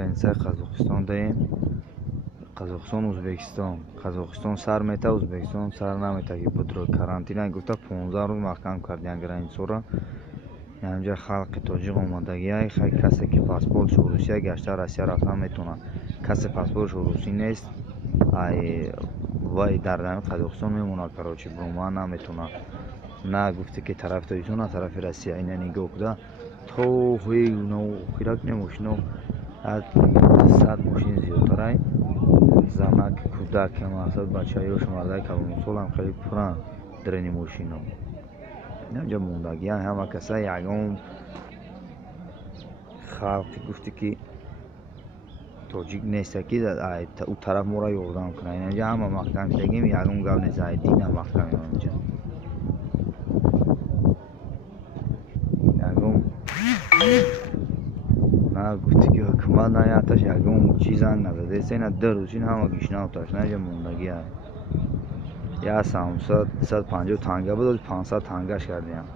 границаи Қазоқистон даем. Қазоқистон Ӯзбекистон. Қазоқистон сар мета, Ӯзбекистон сар намета ки будро карантина гуфта 15 рӯз маҳкам кардиян границаро. Янҷа халқи тоҷиқ омадагиай, хай касе ки паспортшо Русия гашта Россия рафтан метавонад. Касе паспортшо русӣ нест, ай вай дар Қазоқистон мемонад, карочи буман наметавонад. На гуфте ки тарафи Тоҷикистон, на тарафи Россия. Ина нигоҳ куда то ҳои хирак не мошино 100 мошин зиёдтарай. Занак, кӯдак, мақсад бачаи ёшу мардаи калонсолам хеле пуран дрени мошино. Янҷа мондагиан ҳама каса ягон халқи гуфте ки тоҷик неста ки ӯ тараф моро ёрдам кунад. Янҷа ҳама маҳкам шудагим, ягон гап нест, дина маҳками онҷа. Ягон на гуфте ки ҳукумат наяташ ягон чиз занг назадест. Ина 2 рӯз ин ҳама гишнауташ. Наҷа мондагиа. Я 750 танга будод 500 тангаш кардиям.